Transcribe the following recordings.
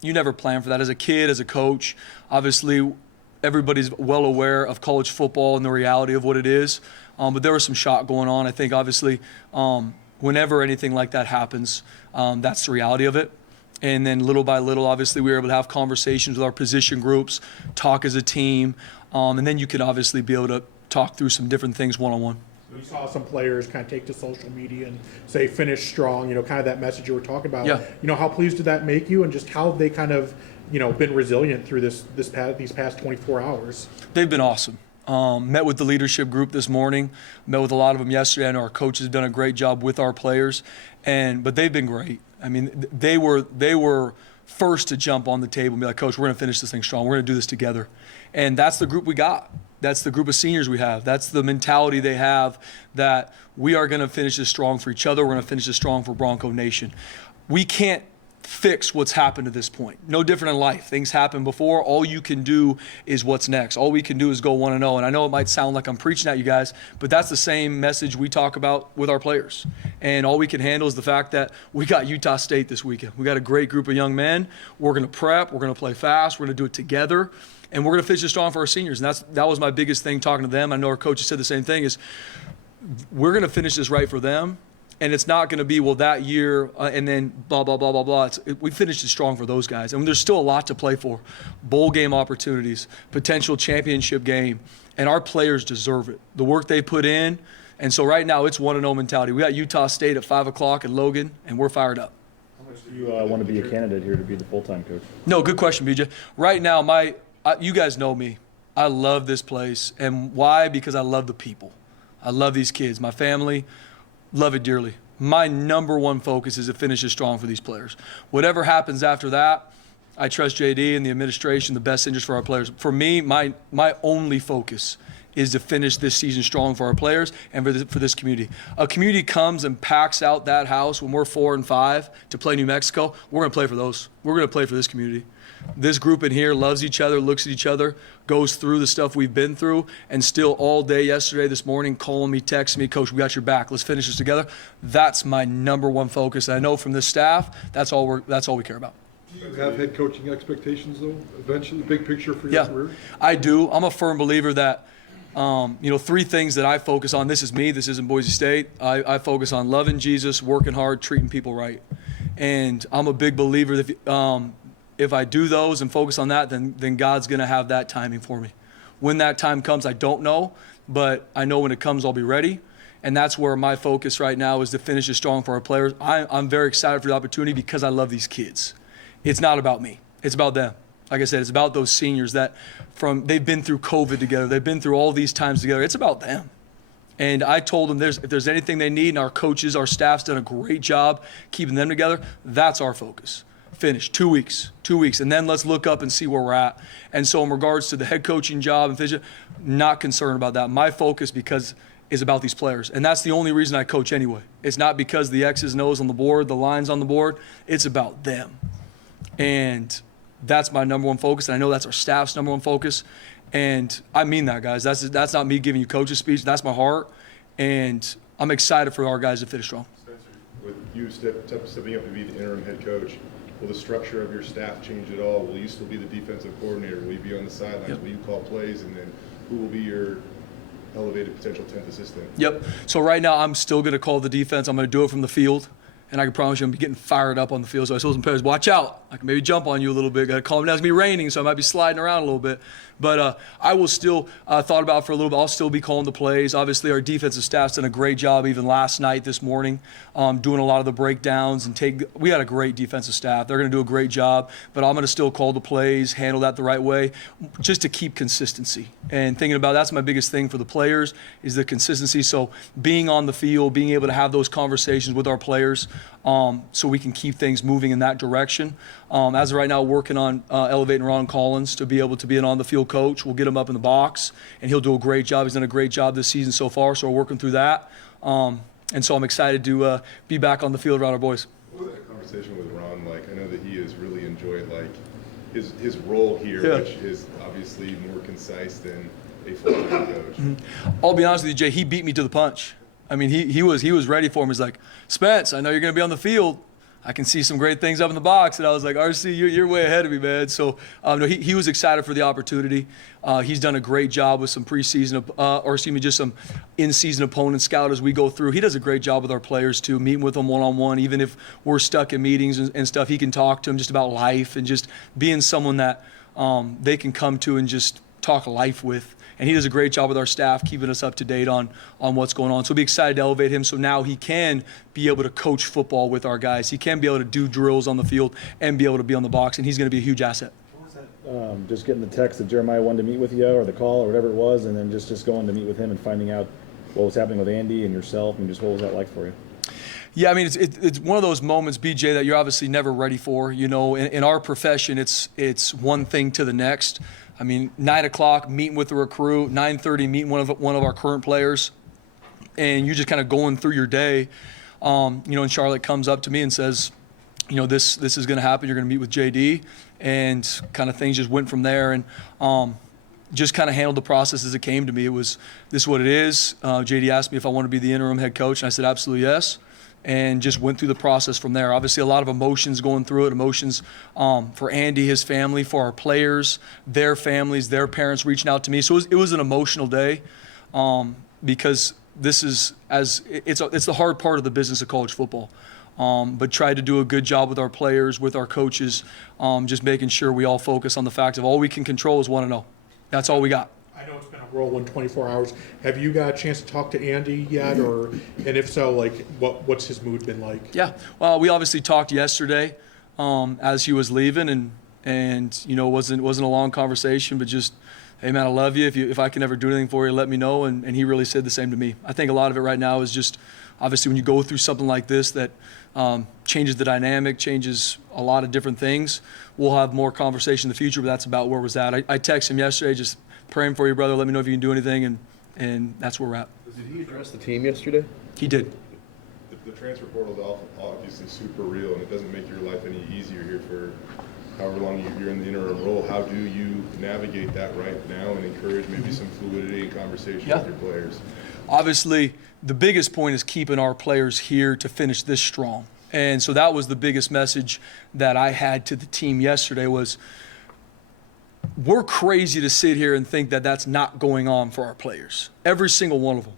you never plan for that. As a kid, as a coach, obviously everybody's well aware of college football and the reality of what it is. But there was some shock going on. I think obviously whenever anything like that happens, that's the reality of it. And then little by little, obviously, we were able to have conversations with our position groups, talk as a team, and then you can obviously be able to talk through some different things one-on-one. You saw some players kind of take to social media and say finish strong, kind of that message you were talking about. Yeah. How pleased did that make you, and just how they kind of, been resilient through these past 24 hours? They've been awesome. Met with the leadership group this morning, met with a lot of them yesterday. I know our coach has done a great job with our players, but they've been great. I mean, they were first to jump on the table and be like, Coach, we're going to finish this thing strong. We're going to do this together. And that's the group we got. That's the group of seniors we have. That's the mentality they have, that we are going to finish this strong for each other. We're going to finish this strong for Bronco Nation. We can't fix what's happened to this point. No different in life. Things happened before. All you can do is what's next. All we can do is go 1-0. And I know it might sound like I'm preaching at you guys, but that's the same message we talk about with our players. And all we can handle is the fact that we got Utah State this weekend. We got a great group of young men. We're going to prep. We're going to play fast. We're going to do it together. And we're going to finish it strong for our seniors. And that was my biggest thing talking to them. I know our coaches said the same thing, is we're going to finish this right for them. And it's not going to be, well, that year and then blah, blah, blah, blah, blah. We finished it strong for those guys. And there's still a lot to play for. Bowl game opportunities, potential championship game. And our players deserve it. The work they put in. And so right now it's 1-0 mentality. We got Utah State at 5 o'clock in Logan, and we're fired up. How much do you want to be a candidate here to be the full-time coach? No, good question, BJ. Right now, you guys know me. I love this place. And why? Because I love the people. I love these kids. My family. Love it dearly. My number one focus is to finish it strong for these players. Whatever happens after that, I trust JD and the administration, the best interest for our players. For me, my only focus is to finish this season strong for our players and for this community. A community comes and packs out that house when we're 4 and 5 to play New Mexico. We're going to play for those. We're going to play for this community. This group in here loves each other, looks at each other, goes through the stuff we've been through, and still all day yesterday, this morning, calling me, texting me, Coach, we got your back. Let's finish this together. That's my number one focus. And I know from this staff, that's all we care about. Do you have head coaching expectations, though, eventually, big picture for your career? I do. I'm a firm believer that, 3 things that I focus on. This is me. This isn't Boise State. I focus on loving Jesus, working hard, treating people right. And I'm a big believer that if I do those and focus on that, then God's going to have that timing for me. When that time comes, I don't know, but I know when it comes, I'll be ready. And that's where my focus right now is to finish it strong for our players. I'm very excited for the opportunity because I love these kids. It's not about me. It's about them. Like I said, it's about those seniors that they've been through COVID together. They've been through all these times together. It's about them. And I told them if there's anything they need, and our coaches, our staff's done a great job keeping them together, that's our focus. Finish 2 weeks, and then let's look up and see where we're at. And so in regards to the head coaching job and physio, not concerned about that. My focus is about these players, and that's the only reason I coach anyway. It's not because the X's and O's on the board, the lines on the board. It's about them, and that's my number one focus. And I know that's our staff's number one focus, and I mean that, guys. That's not me giving you coach's speech. That's my heart, and I'm excited for our guys to finish strong. Spencer, with you stepping up to be the interim head coach, will the structure of your staff change at all? Will you still be the defensive coordinator? Will you be on the sidelines? Yep. Will you call plays? And then who will be your elevated potential 10th assistant? Yep. So right now I'm still going to call the defense. I'm going to do it from the field. And I can promise you I'm getting fired up on the field. So I told some players, watch out. I can maybe jump on you a little bit. Got to calm down. It's going to be raining, so I might be sliding around a little bit. But I will still, thought about it for a little bit, I'll still be calling the plays. Obviously, our defensive staff's done a great job even last night, this morning, doing a lot of the breakdowns. We had a great defensive staff. They're going to do a great job. But I'm going to still call the plays, handle that the right way, just to keep consistency. And thinking about that's my biggest thing for the players is the consistency. So being on the field, being able to have those conversations with our players, so we can keep things moving in that direction. As of right now, working on elevating Ron Collins to be able to be an on-the-field coach. We'll get him up in the box, and he'll do a great job. He's done a great job this season so far, so we're working through that. And so I'm excited to be back on the field around our boys. What was that conversation with Ron like? I know that he has really enjoyed his role here, Yeah. which is obviously more concise than a full-time coach. Mm-hmm. I'll be honest with you, Jay, he beat me to the punch. I mean, he was ready for him. He's like, Spence, I know you're going to be on the field. I can see some great things up in the box. And I was like, RC, you're way ahead of me, man. So no, he was excited for the opportunity. He's done a great job with some preseason, just some in-season opponent scout as we go through. He does a great job with our players too, meeting with them one-on-one. Even if we're stuck in meetings and stuff, he can talk to them just about life and just being someone that they can come to and just talk life with. And he does a great job with our staff, keeping us up to date on what's going on. So we'll be excited to elevate him so now he can be able to coach football with our guys. He can be able to do drills on the field and be able to be on the box, and he's going to be a huge asset. Just getting the text that Jeremiah wanted to meet with you, or the call, or whatever it was, and then just going to meet with him and finding out what was happening with Andy and yourself, and just what was that like for you? Yeah, I mean, it's one of those moments, BJ, that you're obviously never ready for. You know, in our profession, it's one thing to the next. I mean, 9 o'clock, meeting with the recruit, 9:30, meeting one of our current players, and you're just kind of going through your day. And Charlotte comes up to me and says, this is going to happen. You're going to meet with JD, and kind of things just went from there. And just kind of handled the process as it came to me. It was, this is what it is. JD asked me if I want to be the interim head coach, and I said absolutely yes. And just went through the process from there. Obviously, a lot of emotions going through it, emotions for Andy, his family, for our players, their families, their parents reaching out to me. So it was an emotional day because this is, it's the hard part of the business of college football. But tried to do a good job with our players, with our coaches, just making sure we all focus on the fact of all we can control is 1-0. That's all we got. I know it's been a whirlwind 24 hours. Have you got a chance to talk to Andy yet, and if so, like, what's his mood been like? Yeah, well, we obviously talked yesterday as he was leaving, and it wasn't a long conversation, but just, hey man, I love you. If I can ever do anything for you, let me know. And he really said the same to me. I think a lot of it right now is just, obviously, when you go through something like this that changes the dynamic, changes a lot of different things. We'll have more conversation in the future, but that's about where we're at. I texted him yesterday, just praying for you, brother. Let me know if you can do anything, and that's where we're at. Did he address the team yesterday? He did. The transfer portal is obviously super real, and it doesn't make your life any easier here for however long you're in the interim role. How do you navigate that right now and encourage maybe some fluidity and conversation with your players? Obviously, the biggest point is keeping our players here to finish this strong. And so that was the biggest message that I had to the team yesterday was, we're crazy to sit here and think that that's not going on for our players. Every single one of them.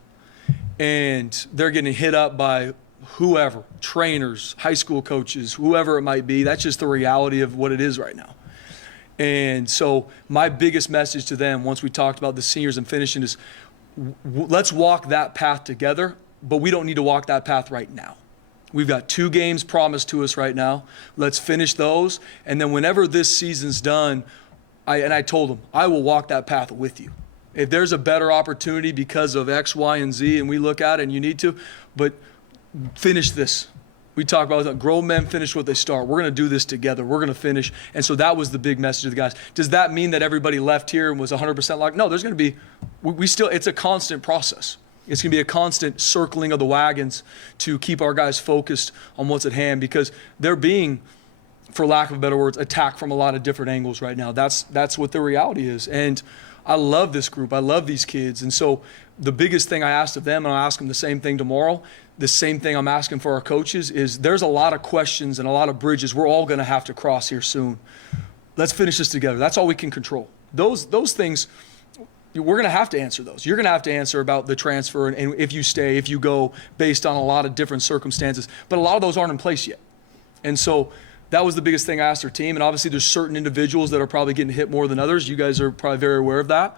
And they're getting hit up by whoever, trainers, high school coaches, whoever it might be. That's just the reality of what it is right now. And so my biggest message to them, once we talked about the seniors and finishing, is let's walk that path together, but we don't need to walk that path right now. We've got 2 games promised to us right now. Let's finish those. And then whenever this season's done, I told them, I will walk that path with you. If there's a better opportunity because of X, Y, and Z, and we look at it and you need to, but finish this. We talk about that. Grown men finish what they start. We're going to do this together. We're going to finish. And so that was the big message to the guys. Does that mean that everybody left here and was 100% like, no, there's going to be, it's a constant process. It's going to be a constant circling of the wagons to keep our guys focused on what's at hand because they're being, for lack of better words, attacked from a lot of different angles right now. That's what the reality is. And I love this group. I love these kids. And so the biggest thing I asked of them, and I'll ask them the same thing tomorrow, the same thing I'm asking for our coaches, is there's a lot of questions and a lot of bridges we're all going to have to cross here soon. Let's finish this together. That's all we can control. Those things, we're going to have to answer those. You're going to have to answer about the transfer and if you stay, if you go, based on a lot of different circumstances. But a lot of those aren't in place yet. And so that was the biggest thing I asked our team. And obviously there's certain individuals that are probably getting hit more than others. You guys are probably very aware of that.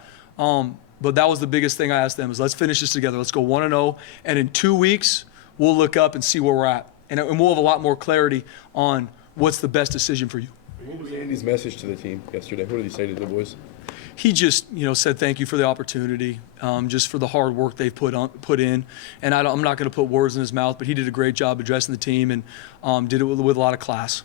But that was the biggest thing I asked them is let's finish this together. Let's go 1-0. And in 2 weeks, we'll look up and see where we're at. And we'll have a lot more clarity on what's the best decision for you. What was Andy's message to the team yesterday? What did he say to the boys? He just, said thank you for the opportunity, just for the hard work they've put in. And I'm not going to put words in his mouth, but he did a great job addressing the team and did it with a lot of class.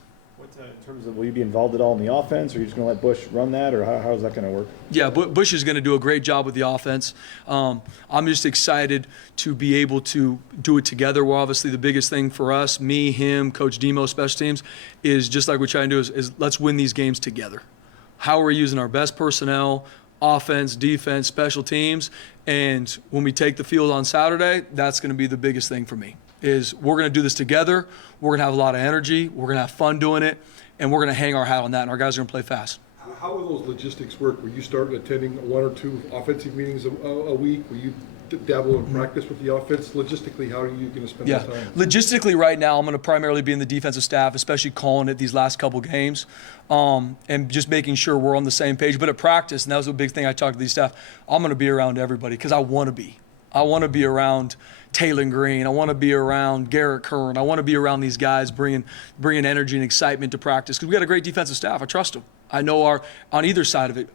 In terms of, will you be involved at all in the offense, or are you just going to let Bush run that, or how is that going to work? Yeah, Bush is going to do a great job with the offense. I'm just excited to be able to do it together. Well, obviously the biggest thing for us, me, him, Coach Demo, special teams, is just like we're trying to do is let's win these games together. How are we using our best personnel, offense, defense, special teams, and when we take the field on Saturday, that's going to be the biggest thing for me. is we're going to do this together. We're going to have a lot of energy. We're going to have fun doing it, and we're going to hang our hat on that, and our guys are going to play fast. How will those logistics work? Will you start attending 1 or 2 offensive meetings a week? Will you dabble in practice with the offense? Logistically, how are you going to spend Yeah, that time? logistically right now, I'm going to primarily be in the defensive staff, especially calling it these last couple games, and just making sure we're on the same page. But at practice, and that was a big thing I talked to these staff, I'm going to be around everybody because I want to be. I want to be around Taylor Green. I want to be around Garrett Kern. I want to be around these guys bringing energy and excitement to practice because we got a great defensive staff. I trust them. I know on either side of it,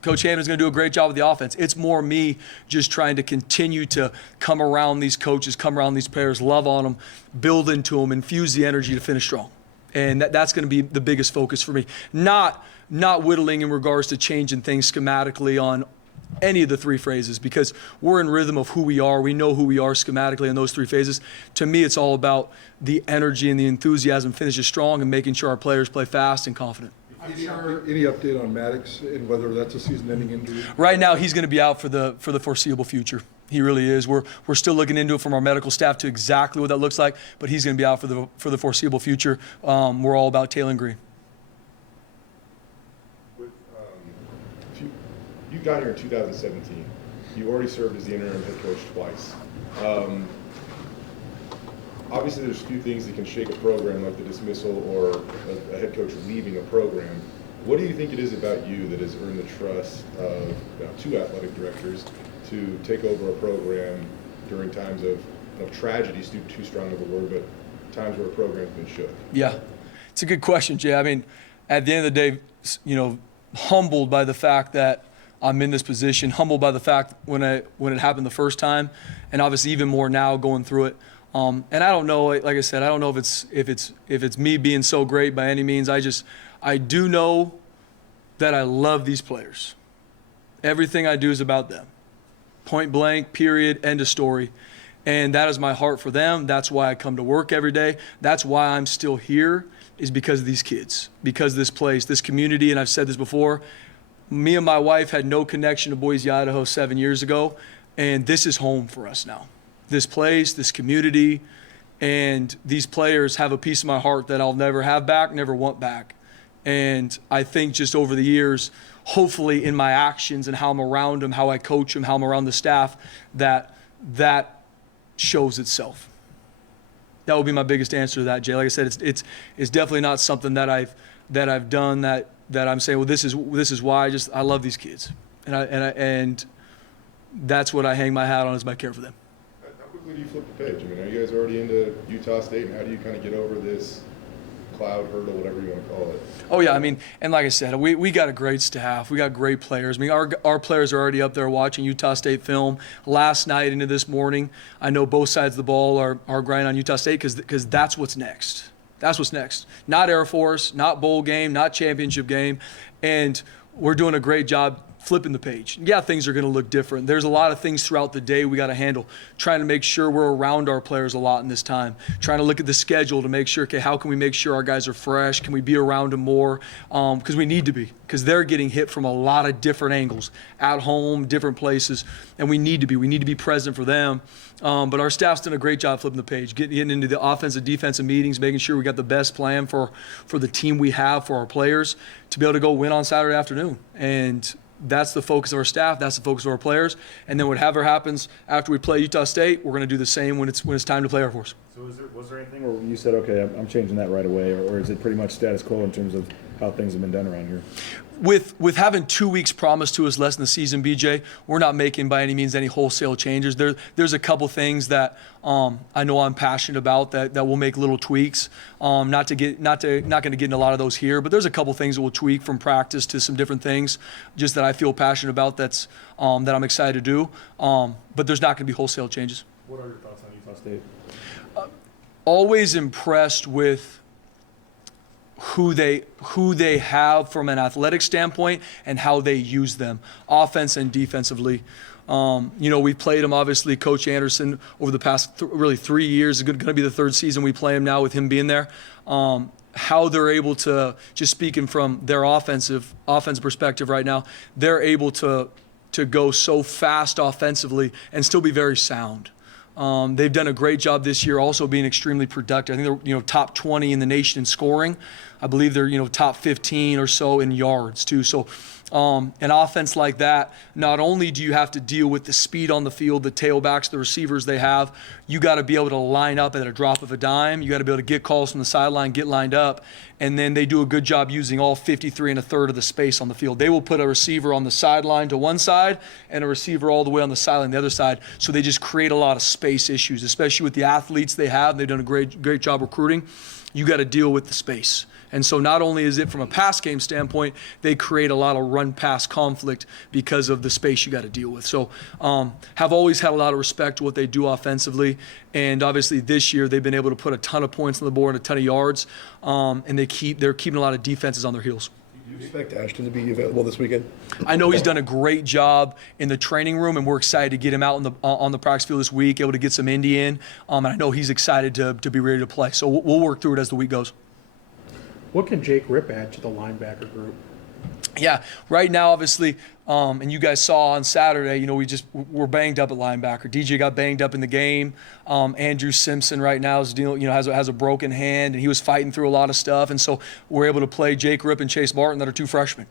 Coach Hammond's going to do a great job with the offense. It's more me just trying to continue to come around these coaches, come around these players, love on them, build into them, infuse the energy to finish strong. And that's going to be the biggest focus for me. Not whittling in regards to changing things schematically on any of the 3 phases because we're in rhythm of who we are. We know who we are schematically in those 3 phases. To me, it's all about the energy and the enthusiasm finishes strong and making sure our players play fast and confident. Any update on Maddox and whether that's a season-ending injury? Right now, he's going to be out for the foreseeable future. He really is. We're still looking into it from our medical staff to exactly what that looks like, but he's going to be out for the foreseeable future. We're all about Taylor Green. You got here in 2017. You already served as the interim head coach twice. Obviously, there's a few things that can shake a program, like the dismissal or a head coach leaving a program. What do you think it is about you that has earned the trust of 2 athletic directors to take over a program during times of tragedy, too strong of a word, but times where a program's been shook? Yeah, it's a good question, Jay. I mean, at the end of the day, humbled by the fact that I'm in this position, humbled by the fact when it happened the first time, and obviously even more now going through it. And I don't know, like I said, I don't know if it's me being so great by any means. I do know that I love these players. Everything I do is about them. Point blank, period, end of story. And that is my heart for them. That's why I come to work every day. That's why I'm still here, is because of these kids, because of this place, this community. And I've said this before, me and my wife had no connection to Boise, Idaho 7 years ago, and this is home for us now. This place, this community, and these players have a piece of my heart that I'll never have back, never want back. And I think just over the years, hopefully in my actions and how I'm around them, how I coach them, how I'm around the staff, that shows itself. That would be my biggest answer to that, Jay. Like I said, it's definitely not something that I've done that I'm saying, well, this is why. I love these kids, and that's what I hang my hat on, is my care for them. How quickly do you flip the page? I mean, are you guys already into Utah State, and how do you kind of get over this cloud, hurdle, whatever you want to call it? Oh yeah, I mean, and like I said, we got a great staff. We got great players. I mean, our players are already up there watching Utah State film last night into this morning. I know both sides of the ball are grinding on Utah State because that's what's next. That's what's next. Not Air Force, not bowl game, not championship game, and we're doing a great job flipping the page. Yeah, things are going to look different. There's a lot of things throughout the day we got to handle, trying to make sure we're around our players a lot in this time, trying to look at the schedule to make sure, okay, how can we make sure our guys are fresh? Can we be around them more? Because we need to be, because they're getting hit from a lot of different angles, at home, different places, and we need to be. We need to be present for them. But our staff's done a great job flipping the page, getting into the offensive, defensive meetings, making sure we got the best plan for the team we have, for our players, to be able to go win on Saturday afternoon. And that's the focus of our staff. That's the focus of our players. And then whatever happens after we play Utah State, we're going to do the same when it's time to play Air Force. So was there anything where you said, okay, I'm changing that right away, or is it pretty much status quo in terms of how things have been done around here? With having 2 weeks promised to us less than the season, BJ, we're not making by any means any wholesale changes. There's a couple things that I know I'm passionate about that we'll make little tweaks. Not going to get into a lot of those here, but there's a couple things that we'll tweak from practice to some different things, just that I feel passionate about. That I'm excited to do. But there's not going to be wholesale changes. What are your thoughts on Utah State? Always impressed with who they have from an athletic standpoint and how they use them, offense and defensively. We've played them, obviously, Coach Anderson, over the past 3 years. It's going to be the 3rd season we play him now with him being there. How they're able to, just speaking from their offensive perspective right now, they're able to go so fast offensively and still be very sound. They've done a great job this year, also being extremely productive. I think they're top 20 in the nation in scoring. I believe they're top 15 or so in yards too. So an offense like that, not only do you have to deal with the speed on the field, the tailbacks, the receivers they have, you got to be able to line up at a drop of a dime. You got to be able to get calls from the sideline, get lined up, and then they do a good job using all 53 1/3 of the space on the field. They will put a receiver on the sideline to one side and a receiver all the way on the sideline the other side. So they just create a lot of space issues, especially with the athletes they have. They've done a great job recruiting. You got to deal with the space. And so not only is it from a pass game standpoint, they create a lot of run-pass conflict because of the space you got to deal with. So have always had a lot of respect to what they do offensively. And obviously this year they've been able to put a ton of points on the board and a ton of yards. And they're keeping a lot of defenses on their heels. Do you expect Ashton to be available this weekend? I know he's done a great job in the training room, and we're excited to get him out on the practice field this week, able to get some Indy in. And I know he's excited to be ready to play. So we'll work through it as the week goes. What can Jake Ripp add to the linebacker group? Yeah, right now, obviously, and you guys saw on Saturday, we're banged up at linebacker. DJ got banged up in the game. Andrew Simpson right now is dealing, has a broken hand, and he was fighting through a lot of stuff. And so we're able to play Jake Ripp and Chase Martin that are two freshmen.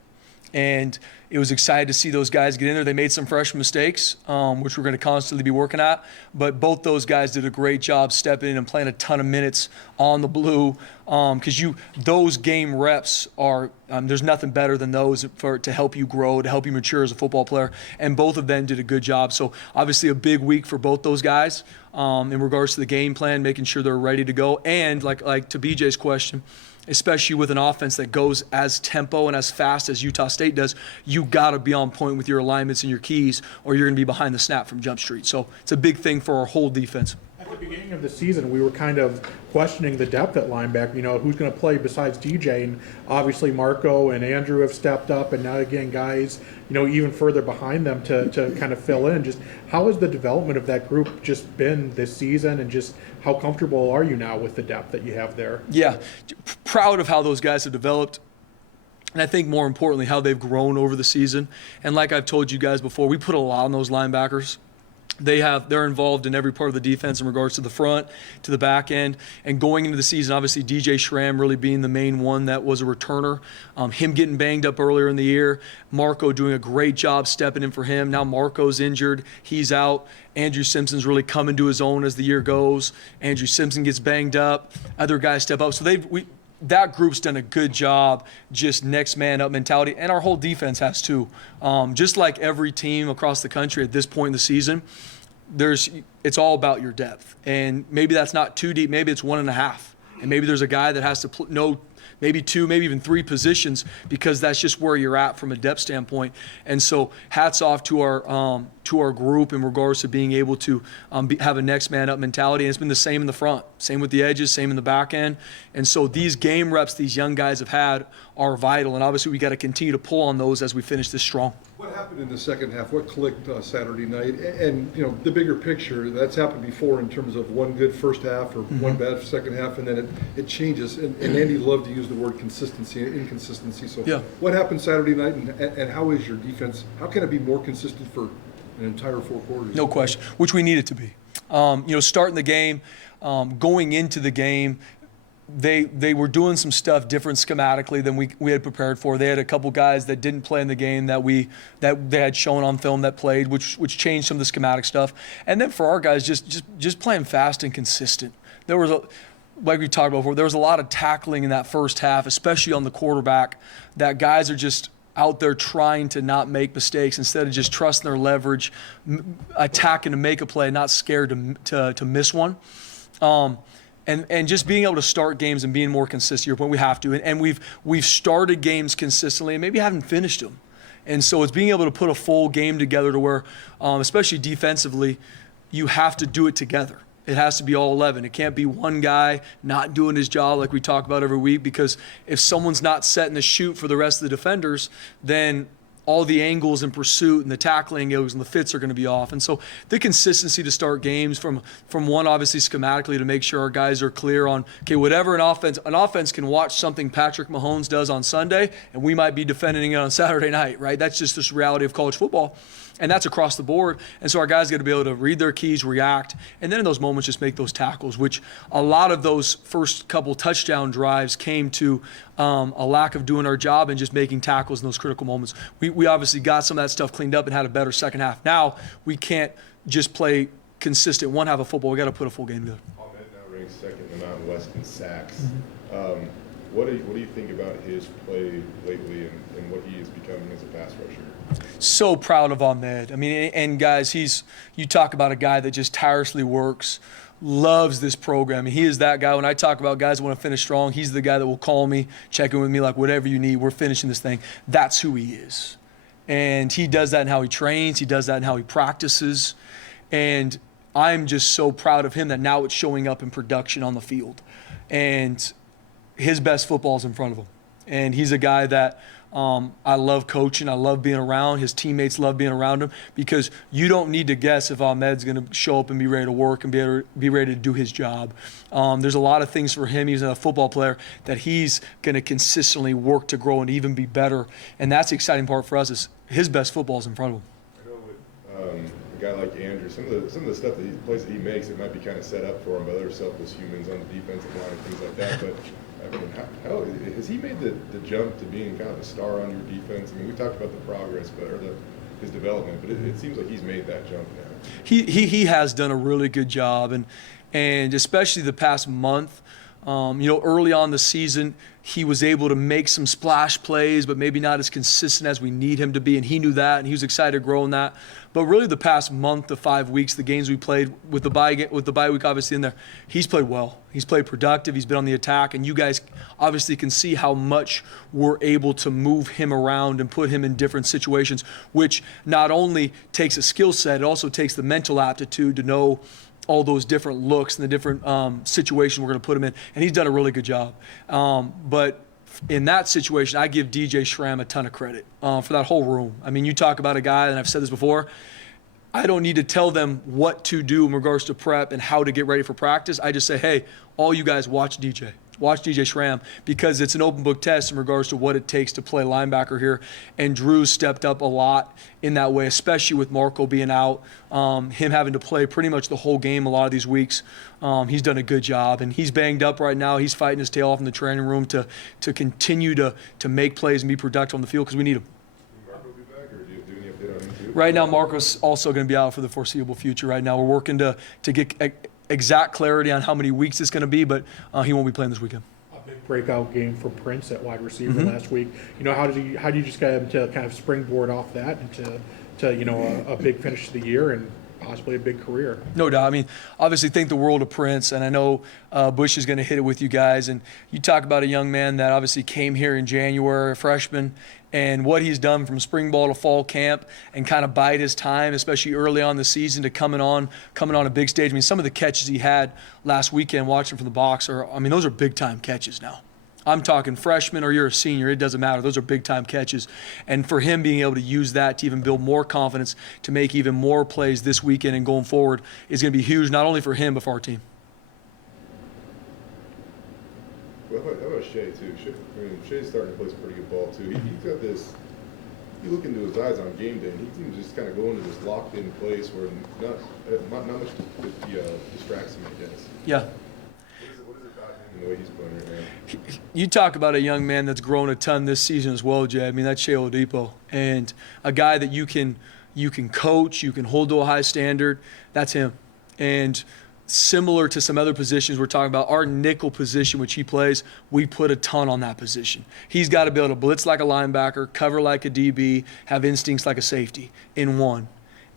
And it was exciting to see those guys get in there. They made some freshman mistakes, which we're going to constantly be working at. But both those guys did a great job stepping in and playing a ton of minutes on the blue. Because those game reps are there's nothing better than those to help you grow, to help you mature as a football player. And both of them did a good job. So obviously a big week for both those guys in regards to the game plan, making sure they're ready to go. And like to BJ's question, especially with an offense that goes as tempo and as fast as Utah State does, you got to be on point with your alignments and your keys, or you're going to be behind the snap from Jump Street. So it's a big thing for our whole defense. At the beginning of the season, we were kind of questioning the depth at linebacker. Who's going to play besides DJ? And obviously Marco and Andrew have stepped up, and now again guys, even further behind them to kind of fill in. Just how has the development of that group just been this season, and just how comfortable are you now with the depth that you have there? Yeah, proud of how those guys have developed. And I think more importantly, how they've grown over the season. And like I've told you guys before, we put a lot on those linebackers. They're involved in every part of the defense in regards to the front, to the back end. And going into the season, obviously DJ Schramm really being the main one that was a returner. Him getting banged up earlier in the year. Marco doing a great job stepping in for him. Now Marco's injured. He's out. Andrew Simpson's really coming to his own as the year goes. Andrew Simpson gets banged up. Other guys step up. So that group's done a good job, just next man up mentality, and our whole defense has too. Just like every team across the country at this point in the season, it's all about your depth. And maybe that's not too deep, maybe it's 1.5. And maybe there's a guy that has to know maybe 2, maybe even 3 positions, because that's just where you're at from a depth standpoint. And so hats off to our group in regards to being able to have a next man up mentality. And it's been the same in the front, same with the edges, same in the back end. And so these game reps these young guys have had are vital. And obviously we got to continue to pull on those as we finish this strong. What happened in the second half? What clicked Saturday night? And the bigger picture, that's happened before in terms of one good first half or one bad second half, and then it changes. And Andy loved to use the word consistency and inconsistency. So yeah. What happened Saturday night, and how is your defense? How can it be more consistent for an entire 4 quarters? No question, which we need it to be. Starting the game, going into the game, they were doing some stuff different schematically than we had prepared for. They had a couple guys that didn't play in the game that they had shown on film that played, which changed some of the schematic stuff. And then for our guys, just playing fast and consistent. There was like we talked about before, there was a lot of tackling in that first half, especially on the quarterback, that guys are just out there trying to not make mistakes instead of just trusting their leverage, attacking to make a play, not scared to miss one. And just being able to start games and being more consistent, when we have to. And we've started games consistently and maybe haven't finished them. And so it's being able to put a full game together to where, especially defensively, you have to do it together. It has to be all 11. It can't be one guy not doing his job like we talk about every week, because if someone's not setting the shoot for the rest of the defenders, then all the angles in pursuit and the tackling angles and the fits are going to be off. And so the consistency to start games from one, obviously schematically, to make sure our guys are clear on, okay, whatever an offense can watch something Patrick Mahomes does on Sunday, and we might be defending it on Saturday night, right? That's just this reality of college football. And that's across the board. And so our guys got to be able to read their keys, react, and then in those moments just make those tackles, which a lot of those first couple touchdown drives came to a lack of doing our job and just making tackles in those critical moments. We obviously got some of that stuff cleaned up and had a better second half. Now we can't just play consistent one half of football. We got to put a full game together. Ahmed now ranks second in the Mountain West in sacks. What do you think about his play lately and what he is becoming as a pass rusher? So proud of Ahmed. I mean, and guys, you talk about a guy that just tirelessly works, loves this program. And he is that guy. When I talk about guys that want to finish strong, he's the guy that will call me, check in with me, like, whatever you need, we're finishing this thing. That's who he is. And he does that in how he trains. He does that in how he practices. And I'm just so proud of him that now it's showing up in production on the field. And his best football is in front of him. And he's a guy that I love coaching. I love being around. His teammates love being around him, because you don't need to guess if Ahmed's going to show up and be ready to work and be ready to do his job. There's a lot of things for him. He's a football player that he's going to consistently work to grow and even be better. And that's the exciting part for us, is his best football is in front of him. I know with a guy like Andrew, some of the stuff that he plays that he makes, it might be kind of set up for him by other selfless humans on the defensive line and things like that. But I mean, how has he made the jump to being kind of a star on your defense? I mean, we talked about the progress, his development, but it seems like he's made that jump now. He has done a really good job, and especially the past month. Early on the season, he was able to make some splash plays, but maybe not as consistent as we need him to be, and he knew that, and he was excited to grow in that. But really, the past month to 5 weeks, the games we played with the bye week obviously in there, he's played well. He's played productive. He's been on the attack, and you guys obviously can see how much we're able to move him around and put him in different situations, which not only takes a skill set, it also takes the mental aptitude to know all those different looks and the different situations we're going to put him in. And he's done a really good job. But in that situation, I give DJ Schramm a ton of credit for that whole room. I mean, you talk about a guy, and I've said this before, I don't need to tell them what to do in regards to prep and how to get ready for practice. I just say, hey, all you guys watch DJ. Watch DJ Schramm, because it's an open book test in regards to what it takes to play linebacker here. And Drew stepped up a lot in that way, especially with Marco being out, him having to play pretty much the whole game a lot of these weeks. He's done a good job, and he's banged up right now. He's fighting his tail off in the training room to continue to make plays and be productive on the field, because we need him. Will Marco be back, or do you have any update on him too? Right now, Marco's also going to be out for the foreseeable future. Right now, we're working to get exact clarity on how many weeks it's going to be, but he won't be playing this weekend. A big breakout game for Prince at wide receiver last week. How do you just get him to kind of springboard off that into a big finish to the year and possibly a big career? No doubt. I mean, obviously think the world of Prince, and I know Bush is going to hit it with you guys. And you talk about a young man that obviously came here in January, a freshman, and what he's done from spring ball to fall camp and kind of bide his time, especially early on in the season, to coming on a big stage. I mean, some of the catches he had last weekend watching from the box those are big time catches now. I'm talking freshman or you're a senior, it doesn't matter. Those are big time catches. And for him being able to use that to even build more confidence to make even more plays this weekend and going forward is going to be huge, not only for him, but for our team. How about Shea too? Shea's starting to play some pretty good ball too. He's got this. You look into his eyes on game day, and he seems just kind of go into this locked-in place where not much distracts him, I guess. Yeah. What is it about him and the way he's playing right now? You talk about a young man that's grown a ton this season as well, Jay. I mean, that's Shea Oladipo, and a guy that you can coach, you can hold to a high standard. That's him. And similar to some other positions we're talking about, our nickel position, which he plays, we put a ton on that position. He's got to be able to blitz like a linebacker, cover like a DB, have instincts like a safety in one.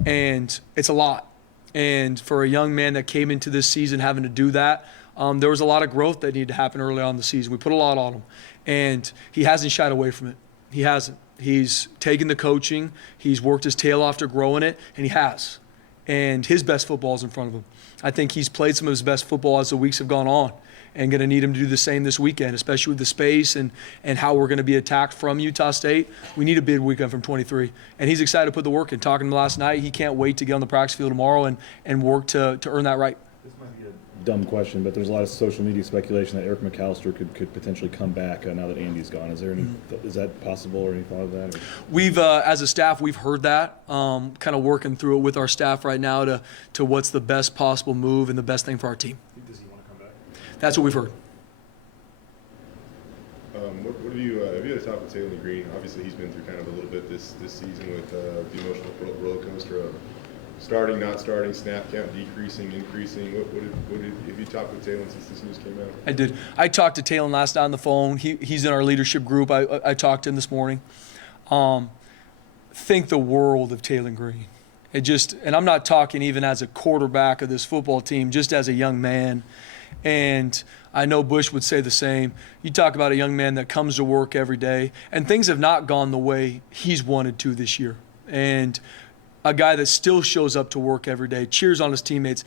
And it's a lot. And for a young man that came into this season having to do that, there was a lot of growth that needed to happen early on in the season. We put a lot on him. And he hasn't shied away from it. He hasn't. He's taken the coaching. He's worked his tail off to grow in it, and he has. And his best football is in front of him. I think he's played some of his best football as the weeks have gone on. and going to need him to do the same this weekend, especially with the space and how we're going to be attacked from Utah State. We need a big weekend from 23. And he's excited to put the work in. Talking to him last night, he can't wait to get on the practice field tomorrow and work to earn that right. This might be a dumb question, but there's a lot of social media speculation that Eric McAllister could potentially come back now that Andy's gone. Is there any? Is that possible or any thought of that? Or? We've, as a staff, we've heard that. Kind of working through it with our staff right now to what's the best possible move and the best thing for our team. Does he want to come back? That's what we've heard. What have you had a talk with Taylor Green? Obviously, he's been through kind of a little bit this season with the emotional roller coaster of starting, not starting, snap count decreasing, increasing. Have you talked with Taylor since this news came out? I did. I talked to Taylor last night on the phone. He's in our leadership group. I talked to him this morning. Think the world of Taylor Green. And I'm not talking even as a quarterback of this football team, just as a young man. And I know Bush would say the same. You talk about a young man that comes to work every day, and things have not gone the way he's wanted to this year. And a guy that still shows up to work every day, cheers on his teammates.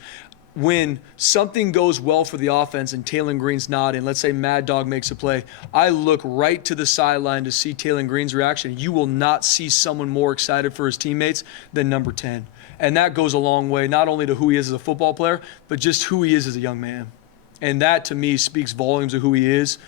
When something goes well for the offense and Taylor Green's not in, let's say Mad Dog makes a play, I look right to the sideline to see Taylor Green's reaction. You will not see someone more excited for his teammates than number 10. And that goes a long way, not only to who he is as a football player, but just who he is as a young man. And that, to me, speaks volumes of who he is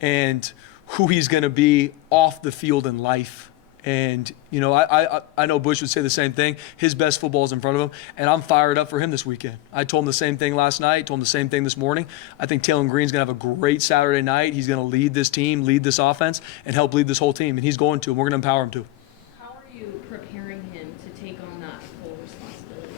and who he's going to be off the field in life. And, you know, I know Bush would say the same thing. His best football is in front of him, and I'm fired up for him this weekend. I told him the same thing last night, told him the same thing this morning. I think Taylor Green's going to have a great Saturday night. He's going to lead this team, lead this offense, and help lead this whole team. And he's going to, and we're going to empower him to. How are you preparing him to take on that full responsibility?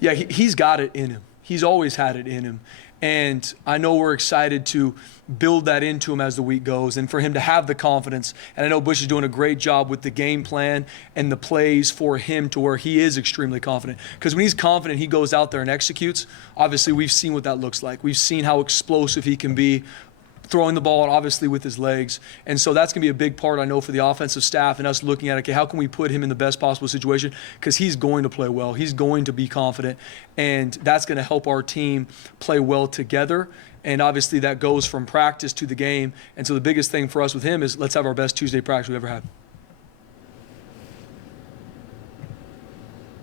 Yeah, he's got it in him. He's always had it in him. And I know we're excited to build that into him as the week goes and for him to have the confidence. And I know Bush is doing a great job with the game plan and the plays for him to where he is extremely confident. Because when he's confident, he goes out there and executes. Obviously, we've seen what that looks like. We've seen how explosive he can be throwing the ball, obviously, with his legs. And so that's going to be a big part, I know, for the offensive staff and us looking at, okay, how can we put him in the best possible situation? Because he's going to play well. He's going to be confident. And that's going to help our team play well together. And obviously that goes from practice to the game. And so the biggest thing for us with him is let's have our best Tuesday practice we've ever had.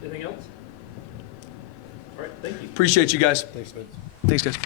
Anything else? All right, thank you. Appreciate you guys. Thanks, man. Thanks, guys.